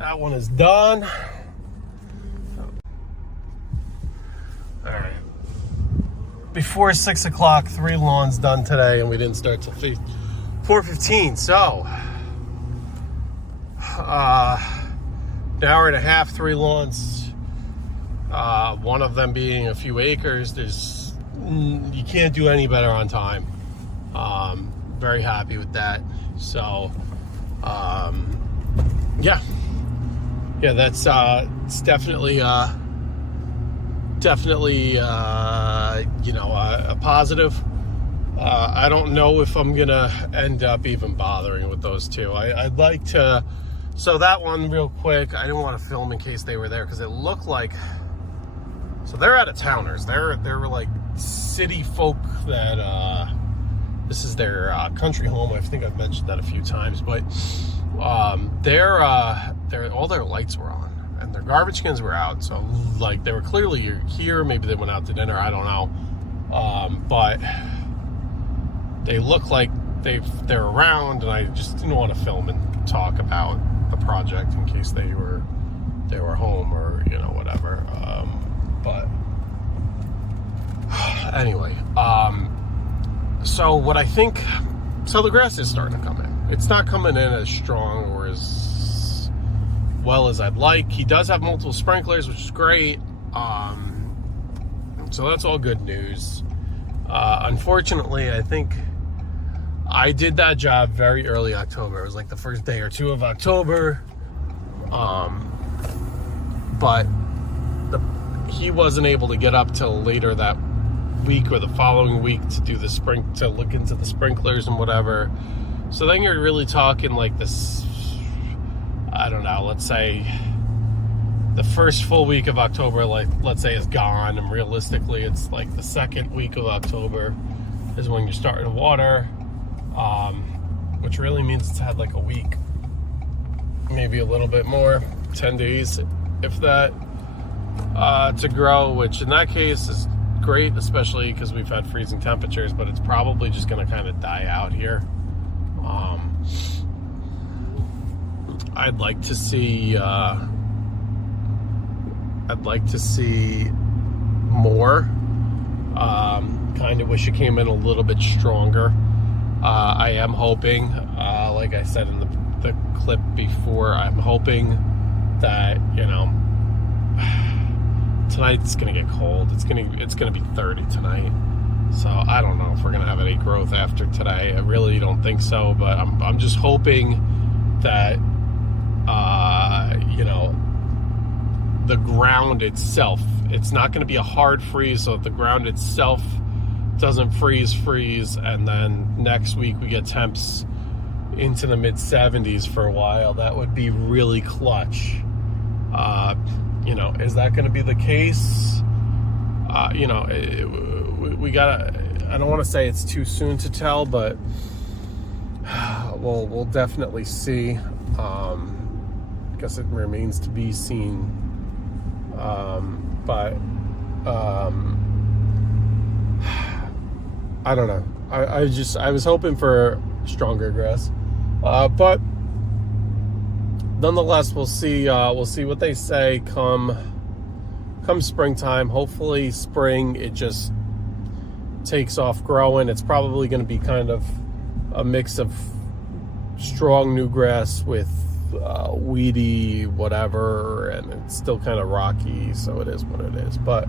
That one is done. All right. Before 6 o'clock, 3 lawns done today, and we didn't start till 4:15. So, an hour and a half, 3 lawns. One of them being a few acres. You can't do any better on time. Very happy with that. So, yeah, that's it's definitely a positive. I don't know if I'm gonna end up even bothering with those two. I'd like to. So that one, real quick, I didn't want to film in case they were there because it looked like. So they're out of towners. They're like city folk that this is their country home. I think I've mentioned that a few times, but they're all their lights were on and their garbage cans were out. So like they were clearly here. Maybe they went out to dinner. I don't know. But they look like they're around, and I just didn't want to film and talk about the project in case they were home or whatever. But anyway, so what I think, so the grass is starting to come in. It's not coming in as strong or as well as I'd like. He does have multiple sprinklers, which is great. So that's all good news. Unfortunately, I think I did that job very early October. It was like the first day or two of October. But he wasn't able to get up till later that week or the following week to do to look into the sprinklers and whatever. So then you're really talking like this, I don't know, let's say the first full week of October, like let's say is gone, and realistically it's like the second week of October is when you're starting to water, which really means it's had like a week, maybe a little bit more, 10 days if that, to grow, which in that case is great, especially because we've had freezing temperatures, but it's probably just going to kind of die out here. I'd like to see more. Kind of wish it came in a little bit stronger. I am hoping, like I said in the clip before, I'm hoping that tonight it's gonna get cold. It's gonna be 30 tonight. So I don't know if we're gonna have any growth after today. I really don't think so. But I'm just hoping that the ground itself. It's not gonna be a hard freeze, so if the ground itself doesn't freeze, and then next week we get temps into the mid 70s for a while, that would be really clutch. Is that going to be the case? We gotta, I don't want to say it's too soon to tell, but we'll definitely see. I guess it remains to be seen. But I don't know. I was hoping for stronger grass, but nonetheless, we'll see what they say come springtime. Hopefully spring, it just takes off growing. It's probably going to be kind of a mix of strong new grass with weedy whatever, and it's still kind of rocky, so it is what it is. But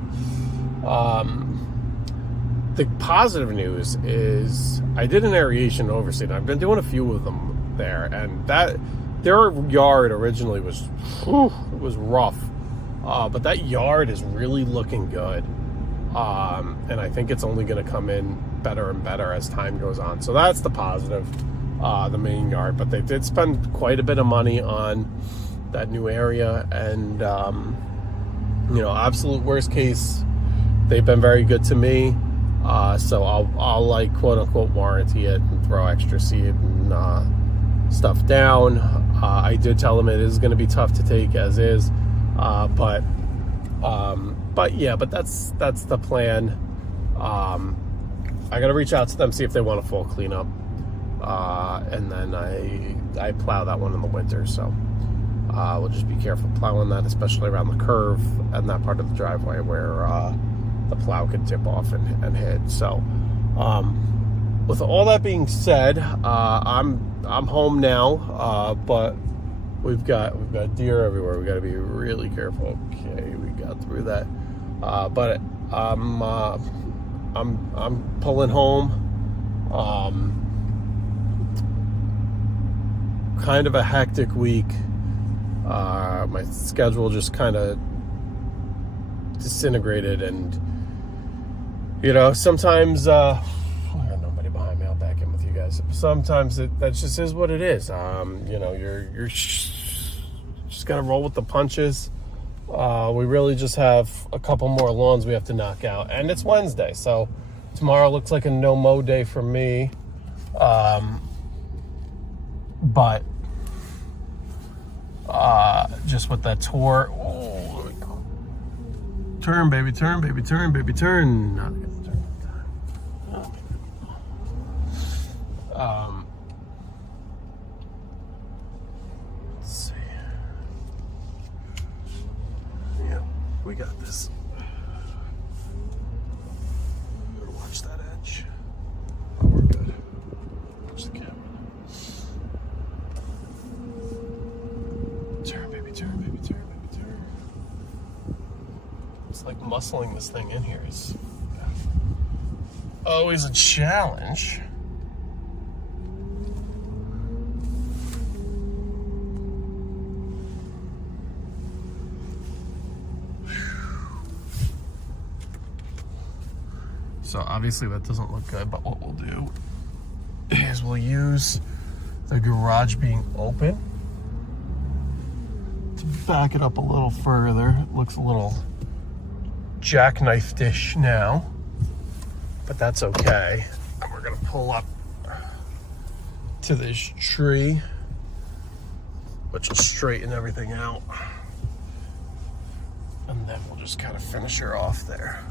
the positive news is I did an aeration overseed. I've been doing a few of them there, and that their yard originally was rough, but that yard is really looking good, and I think it's only going to come in better and better as time goes on. So that's the positive, the main yard. But they did spend quite a bit of money on that new area, and absolute worst case, they've been very good to me. So I'll like quote unquote warranty it and throw extra seed and stuff down. I did tell them it is going to be tough to take as is, but that's the plan. I got to reach out to them, see if they want a full cleanup, and then I plow that one in the winter. So We'll just be careful plowing that, especially around the curve and that part of the driveway where the plow could tip off and hit. So with all that being said, I'm home now, but we've got deer everywhere. We got to be really careful. Okay, we got through that, but I'm pulling home. Kind of a hectic week. My schedule just kind of disintegrated, and sometimes I got nobody behind me. I'll back in with you guys. Sometimes that just is what it is. You're just gotta roll with the punches. We really just have a couple more lawns we have to knock out, and it's Wednesday, so tomorrow looks like a no-mow day for me. But just with that tour, turn, baby, turn, baby, turn, baby, turn. Not gonna turn that time. Let's see. Yeah, we got this. Watch that edge. Oh, we're good. Watch the camera. Turn, baby, turn, baby, turn, baby, turn. It's like muscling this thing in here is always a challenge. So obviously that doesn't look good, but what we'll do is we'll use the garage being open to back it up a little further. It looks a little jackknife-ish now, but that's okay. And we're gonna pull up to this tree, which will straighten everything out. And then we'll just kind of finish her off there.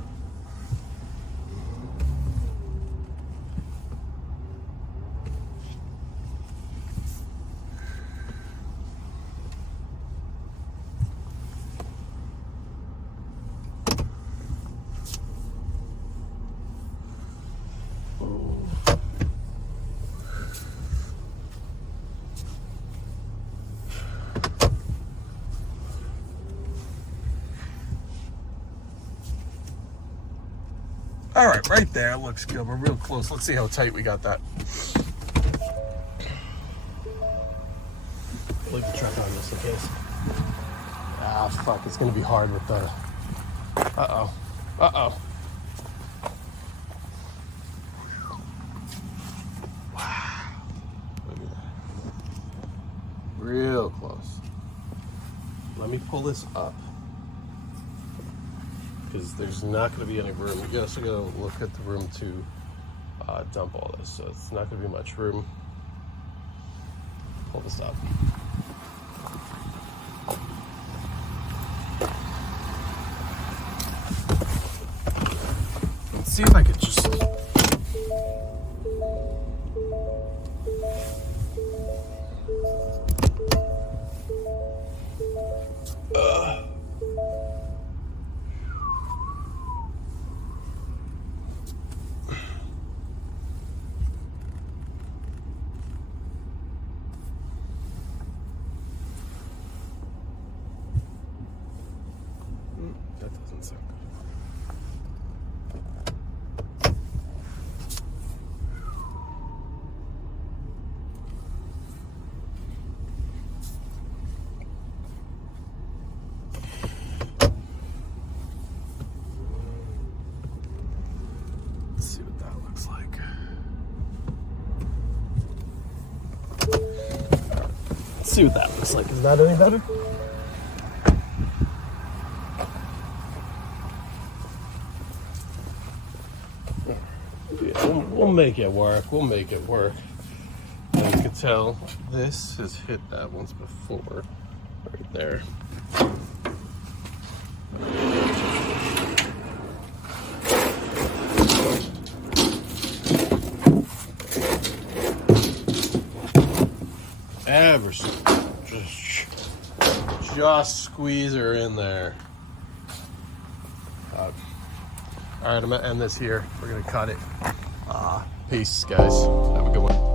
All right, right there, looks good. We're real close. Let's see how tight we got that. Leave the truck on just in case. Ah, fuck, it's gonna be hard with the... Uh-oh. Uh-oh. Wow. Look at that. Real close. Let me pull this up, because there's not going to be any room. You also got to look at the room to dump all this, so it's not going to be much room. Pull this up. Let's see if I could just... That doesn't sound good. Let's see what that looks like. Let's see what that looks like. Is that any better? We'll make it work. We'll make it work. As you can tell, this has hit that once before, right there. Ever so. just squeeze her in there. All right, I'm gonna end this here. We're gonna cut it. Peace, guys. Have a good one.